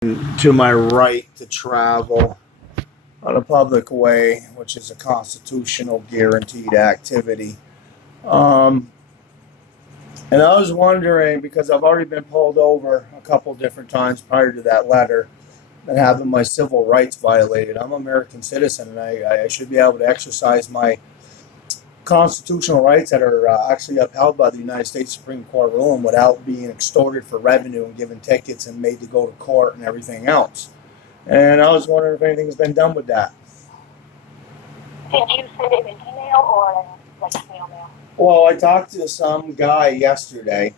to my right to travel on a public way, which is a constitutional guaranteed activity. Um, and I was wondering, because I've already been pulled over a couple different times prior to that letter and having my civil rights violated. I'm an American citizen and I should be able to exercise my constitutional rights that are actually upheld by the United States Supreme Court ruling without being extorted for revenue and given tickets and made to go to court and everything else. And I was wondering if anything's been done with that. Did you send it an email or like snail mail? Well, I talked to some guy yesterday,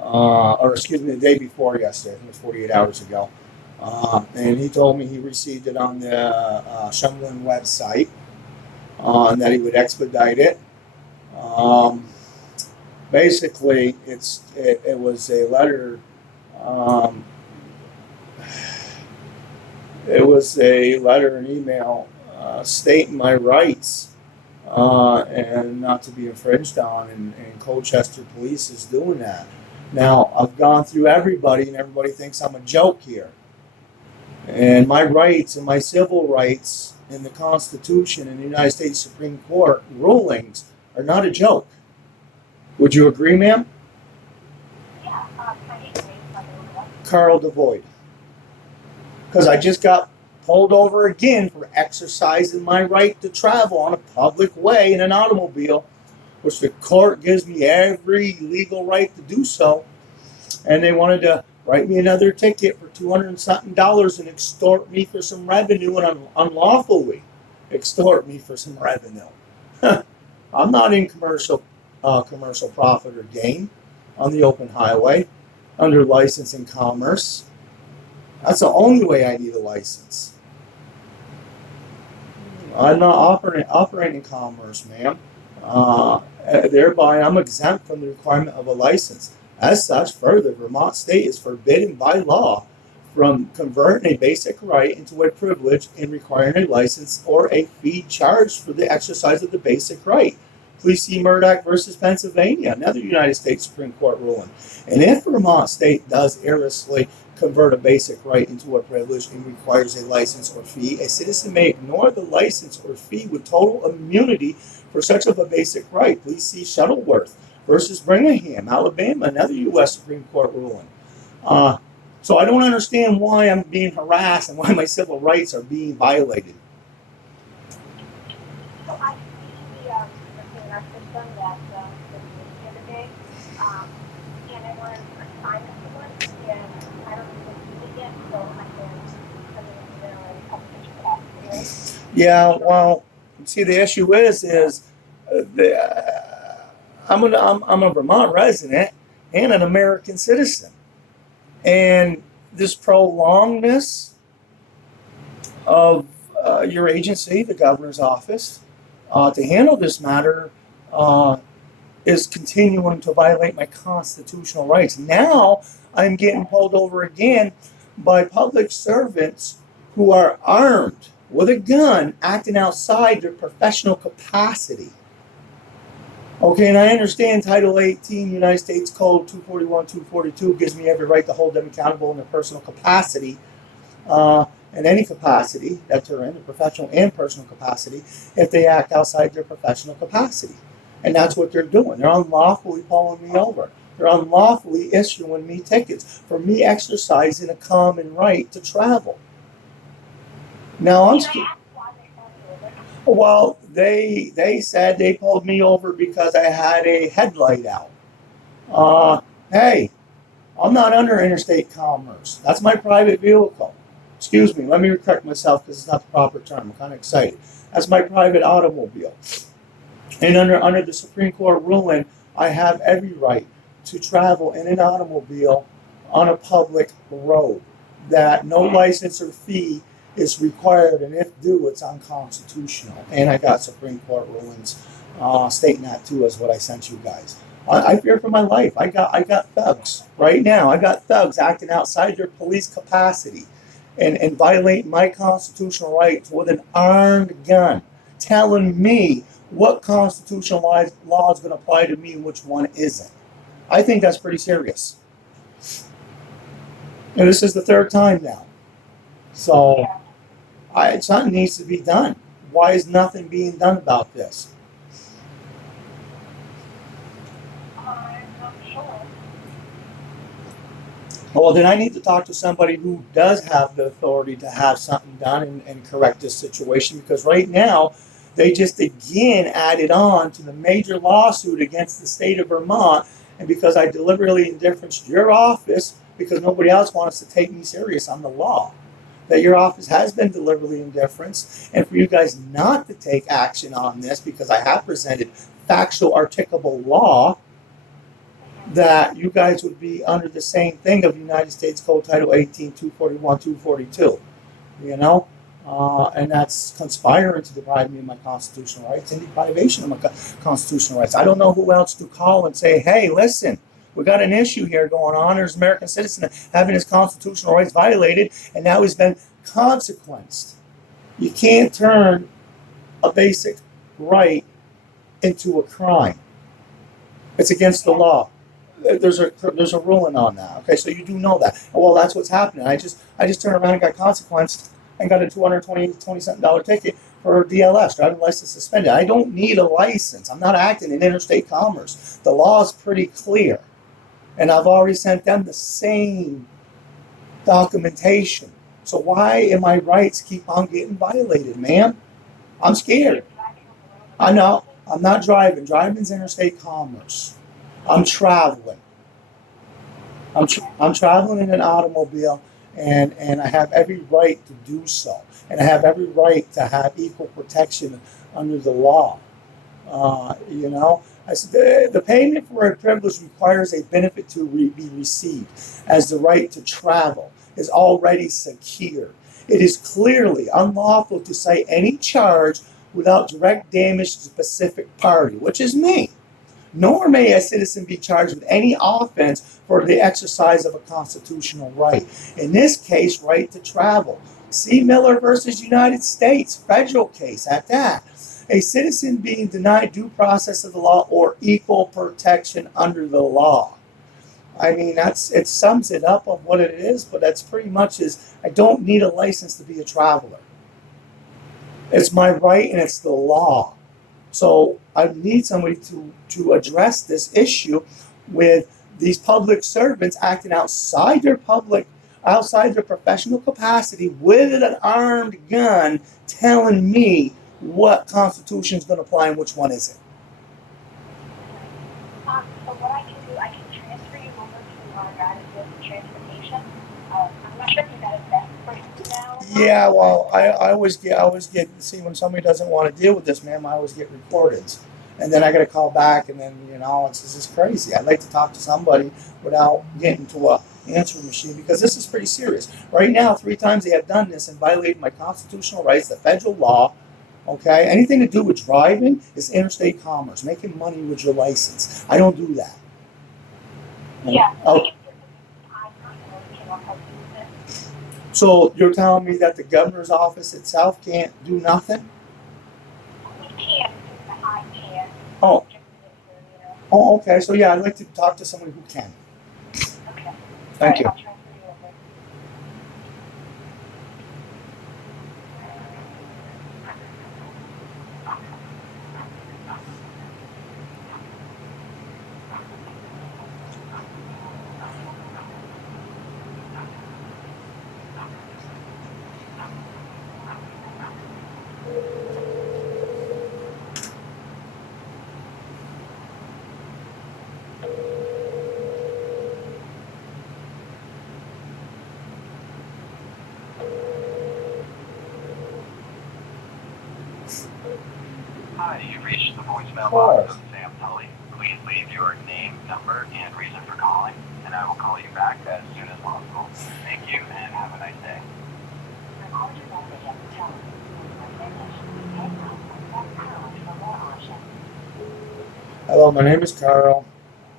or excuse me, the day before yesterday, I think it was 48 hours ago. And he told me he received it on the Shumlin website and that he would expedite it. Basically, it was a letter. It was a letter and email stating my rights and not to be infringed on, and Colchester Police is doing that. Now, I've gone through everybody, and everybody thinks I'm a joke here. And my rights and my civil rights in the Constitution and the United States Supreme Court rulings are not a joke. Would you agree, ma'am? Yeah, I need to make something with that. Carl Devoid. Because I just got pulled over again for exercising my right to travel on a public way in an automobile, which the court gives me every legal right to do so. And they wanted to write me another ticket for $200 and something and extort me for some revenue and unlawfully extort me for some revenue. I'm not in commercial profit or gain on the open highway under license and commerce. That's the only way I need a license. I'm not operating commerce, ma'am. Thereby, I'm exempt from the requirement of a license. As such, further, Vermont State is forbidden by law from converting a basic right into a privilege and requiring a license or a fee charged for the exercise of the basic right. Please see Murdoch versus Pennsylvania, another United States Supreme Court ruling. And if Vermont State does erroneously convert a basic right into a privilege and requires a license or fee, a citizen may ignore the license or fee with total immunity for such of a basic right. Please see Shuttleworth versus Birmingham, Alabama, another U.S. Supreme Court ruling. So I don't understand why I'm being harassed and why my civil rights are being violated. So I see in our system that the other day, and it was assigned to us, and I don't think it's yet, so I can send it an email and have a picture of that. Yeah, well, see, the issue is I'm a Vermont resident and an American citizen, and this prolongedness of your agency, the governor's office, to handle this matter is continuing to violate my constitutional rights. Now I'm getting pulled over again by public servants who are armed with a gun acting outside their professional capacity. Okay, and I understand Title 18 United States Code 241, 242 gives me every right to hold them accountable in their personal capacity, in any capacity that they're in, the professional and personal capacity, if they act outside their professional capacity. And that's what they're doing. They're unlawfully pulling me over. They're unlawfully issuing me tickets for me exercising a common right to travel. Now I'm Can I ask why they sent you over? well, they said they pulled me over because I had a headlight out. Hey, I'm not under interstate commerce. That's my private vehicle. Excuse me, let me correct myself because it's not the proper term. I'm kind of excited. That's my private automobile. And under the Supreme Court ruling, I have every right to travel in an automobile on a public road. That no license or fee is required, and if due, it's unconstitutional. And I got Supreme Court rulings stating that too, as what I sent you guys. I fear for my life. I got thugs right now. I got thugs acting outside their police capacity and violating my constitutional rights with an armed gun, telling me what constitutional law is going to apply to me and which one isn't. I think that's pretty serious. And this is the third time now. So Yeah. something needs to be done. Why is nothing being done about this? I'm not sure. Well, then I need to talk to somebody who does have the authority to have something done and correct this situation, because right now they just again added on to the major lawsuit against the state of Vermont. And because I deliberately indifferenced your office because nobody else wants to take me serious on the law, that your office has been deliberately indifference, and for you guys not to take action on this because I have presented factual articulable law, that you guys would be under the same thing of United States Code Title 18, 241, 242, you know? And that's conspiring to deprive me of my constitutional rights and deprivation of my constitutional rights. I don't know who else to call and say, hey, listen, we got an issue here going on. There's an American citizen having his constitutional rights violated, and now he's been consequenced. You can't turn a basic right into a crime. It's against the law. There's a ruling on that. Okay, so you do know that. Well, that's what's happening. I just turned around and got consequenced and got a $220 ticket for DLS, driving license suspended. I don't need a license. I'm not acting in interstate commerce. The law is pretty clear, and I've already sent them the same documentation. So why am my rights keep on getting violated, ma'am? I'm scared. I know. I'm not driving. Driving's interstate commerce. I'm traveling. I'm traveling in an automobile, and I have every right to do so. And I have every right to have equal protection under the law. You know, I said the payment for a privilege requires a benefit to be received, as the right to travel is already secured. It is clearly unlawful to cite any charge without direct damage to the specific party, which is me. Nor may a citizen be charged with any offense for the exercise of a constitutional right. In this case, right to travel. See Miller versus United States, federal case at that. A citizen being denied due process of the law or equal protection under the law. I mean, it sums it up of what it is, but that's pretty much is I don't need a license to be a traveler. It's my right and it's the law. So I need somebody to address this issue with these public servants acting outside their professional capacity with an armed gun, telling me what constitution is going to apply and which one isn't. So what I can do, I can transfer you over to our guy that does the transportation. I'm not sure if you got his best person now or not. Yeah, well, I always get see when somebody doesn't want to deal with this, ma'am. I always get recordings, and then I got to call back, and then this is crazy. I'd like to talk to somebody without getting to a answering machine because this is pretty serious. Right now, 3 times they have done this and violated my constitutional rights, the federal law. Okay, anything to do with driving is interstate commerce, making money with your license. I don't do that. Yeah. Oh, I personally cannot help you with this. so you're telling me that the governor's office itself can't do nothing? We can, I can. Oh, Just oh, okay. So yeah, I'd like to talk to somebody who can. okay. Thank you. I'll transfer you over. Hi, you've reached the voicemail Of box course. of Sam Tully. Please leave your name, number, and reason for calling, and I will call you back as soon as possible. Thank you, and have a nice day. Record your message at the tone. When finished, hang up and press pound for more options. Hello, my name is Carl.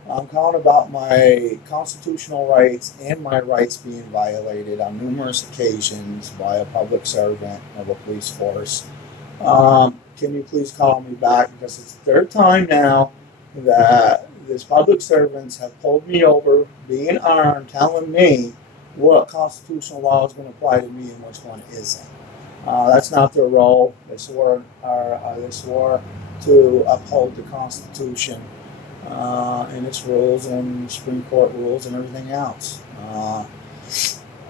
I'm calling about my constitutional rights and my rights being violated on numerous occasions by a public servant of a police force. Can you please call me back because it's the 3rd time now that these public servants have pulled me over, being armed, telling me what constitutional law is going to apply to me and which one isn't. That's not their role. They swore to uphold the Constitution and its rules and Supreme Court rules and everything else.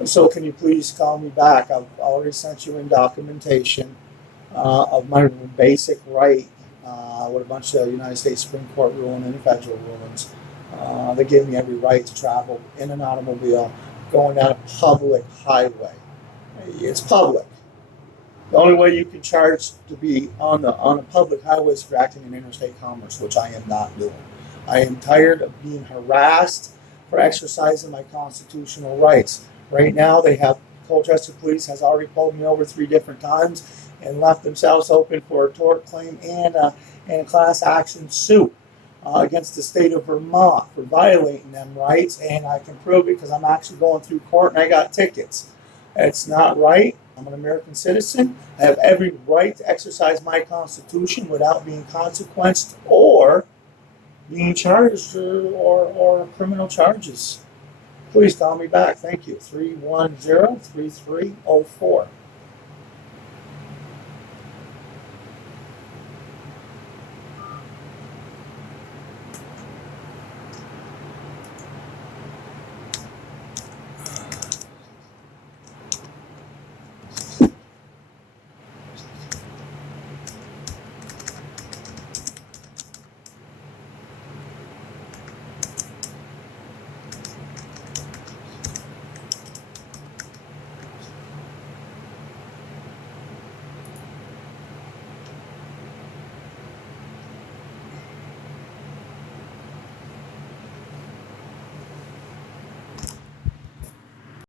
So can you please call me back? I've already sent you in documentation of my basic right with a bunch of United States Supreme Court ruling and federal rulings. They give me every right to travel in an automobile going down a public highway. It's public. The only way you can charge to be on a public highway is for acting in interstate commerce, which I am not doing. I am tired of being harassed for exercising my constitutional rights. Right now, they have Colchester Police has already pulled me over 3 different times and left themselves open for a tort claim and a class action suit against the state of Vermont for violating them rights. And I can prove it because I'm actually going through court and I got tickets. It's not right. I'm an American citizen. I have every right to exercise my Constitution without being consequenced or being charged or criminal charges. Please call me back. Thank you. 310-3304.